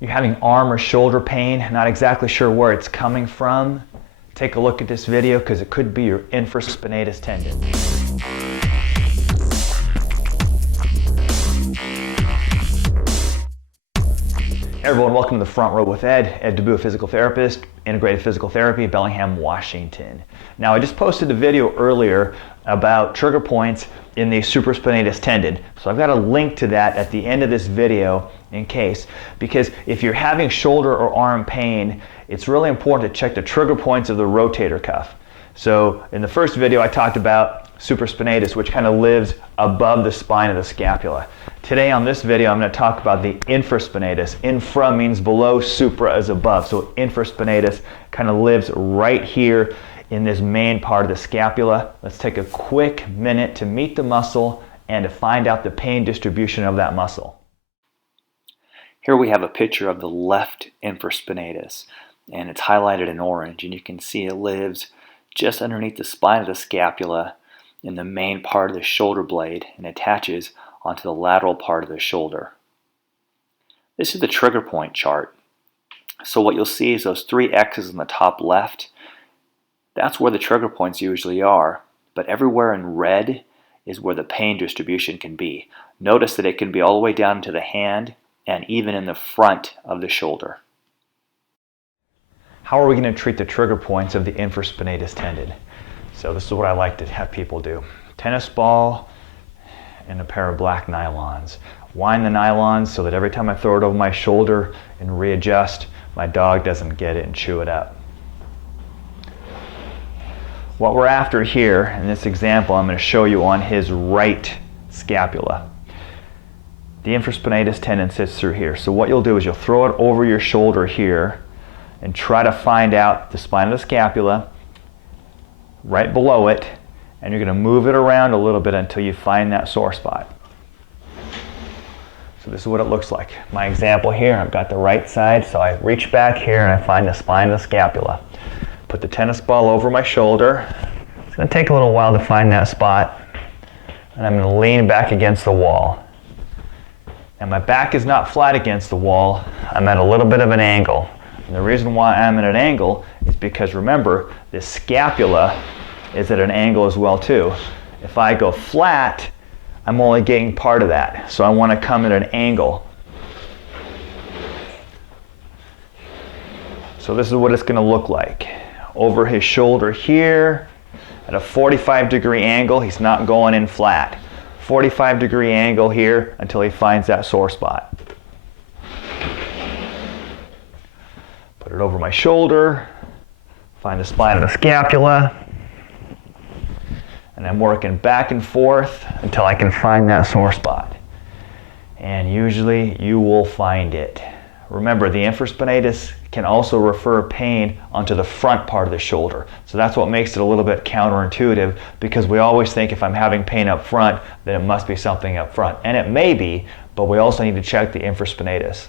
You're having arm or shoulder pain, not exactly sure where it's coming from, take a look at this video because it could be your infraspinatus tendon. Hey everyone, welcome to the Front Row with Ed Dubu, a physical therapist, integrated physical therapy, Bellingham, Washington. Now I just posted a video earlier about trigger points in the supraspinatus tendon. So I've got a link to that at the end of this video in case, because if you're having shoulder or arm pain, it's really important to check the trigger points of the rotator cuff. So in the first video I talked about supraspinatus, which kind of lives above the spine of the scapula. Today on this video I'm going to talk about the infraspinatus. Infra means below, supra is above. So infraspinatus kind of lives right here in this main part of the scapula. Let's take a quick minute to meet the muscle and to find out the pain distribution of that muscle. Here we have a picture of the left infraspinatus, and it's highlighted in orange, and you can see it lives just underneath the spine of the scapula in the main part of the shoulder blade and attaches onto the lateral part of the shoulder. This is the trigger point chart. So what you'll see is those three X's in the top left. That's where the trigger points usually are, but everywhere in red is where the pain distribution can be. Notice that it can be all the way down to the hand and even in the front of the shoulder. How are we going to treat the trigger points of the infraspinatus tendon? So this is what I like to have people do. Tennis ball and a pair of black nylons. Wind the nylons so that every time I throw it over my shoulder and readjust, my dog doesn't get it and chew it up. What we're after here, in this example, I'm going to show you on his right scapula. The infraspinatus tendon sits through here. So what you'll do is you'll throw it over your shoulder here and try to find out the spine of the scapula right below it, and you're going to move it around a little bit until you find that sore spot. So this is what it looks like. My example here, I've got the right side, so I reach back here and I find the spine of the scapula. Put the tennis ball over my shoulder. It's going to take a little while to find that spot, and I'm going to lean back against the wall. And my back is not flat against the wall, I'm at a little bit of an angle. And the reason why I'm at an angle is because, remember, the scapula is at an angle as well too. If I go flat, I'm only getting part of that. So I want to come at an angle. So this is what it's going to look like. Over his shoulder here, at a 45-degree angle, he's not going in flat. 45-degree angle here until he finds that sore spot. Put it over my shoulder, find the spine of the scapula, and I'm working back and forth until I can find that sore spot. And usually you will find it. Remember, the infraspinatus can also refer pain onto the front part of the shoulder. So that's what makes it a little bit counterintuitive, because we always think if I'm having pain up front, then it must be something up front. And it may be, but we also need to check the infraspinatus.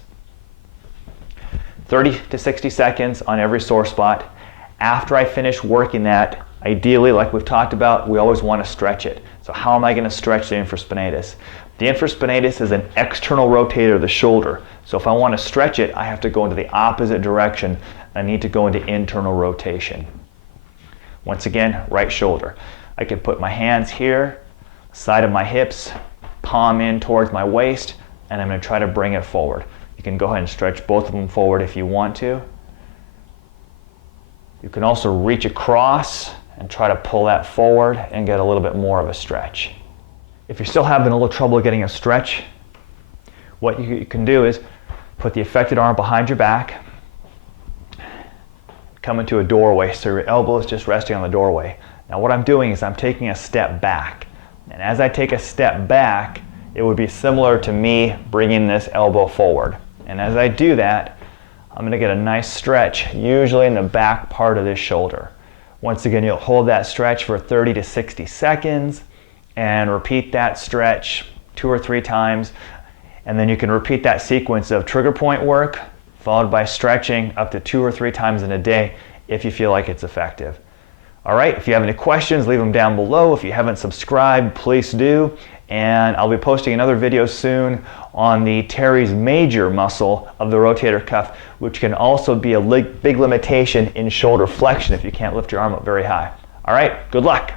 30 to 60 seconds on every sore spot. After I finish working that, ideally, like we've talked about, we always want to stretch it. So how am I going to stretch the infraspinatus? The infraspinatus is an external rotator of the shoulder. So if I want to stretch it, I have to go into the opposite direction. I need to go into internal rotation. Once again, right shoulder. I can put my hands here, side of my hips, palm in towards my waist, and I'm going to try to bring it forward. You can go ahead and stretch both of them forward if you want to. You can also reach across and try to pull that forward and get a little bit more of a stretch. If you're still having a little trouble getting a stretch, what you can do is put the affected arm behind your back, come into a doorway so your elbow is just resting on the doorway. Now what I'm doing is I'm taking a step back. And as I take a step back, it would be similar to me bringing this elbow forward. And as I do that, I'm going to get a nice stretch, usually in the back part of this shoulder. Once again, you'll hold that stretch for 30 to 60 seconds and repeat that stretch 2 or 3 times. And then you can repeat that sequence of trigger point work followed by stretching up to 2 or 3 times in a day if you feel like it's effective. All right, if you have any questions, leave them down below. If you haven't subscribed, please do. and I'll be posting another video soon on the teres major muscle of the rotator cuff, which can also be a big limitation in shoulder flexion if you can't lift your arm up very high. All right, good luck.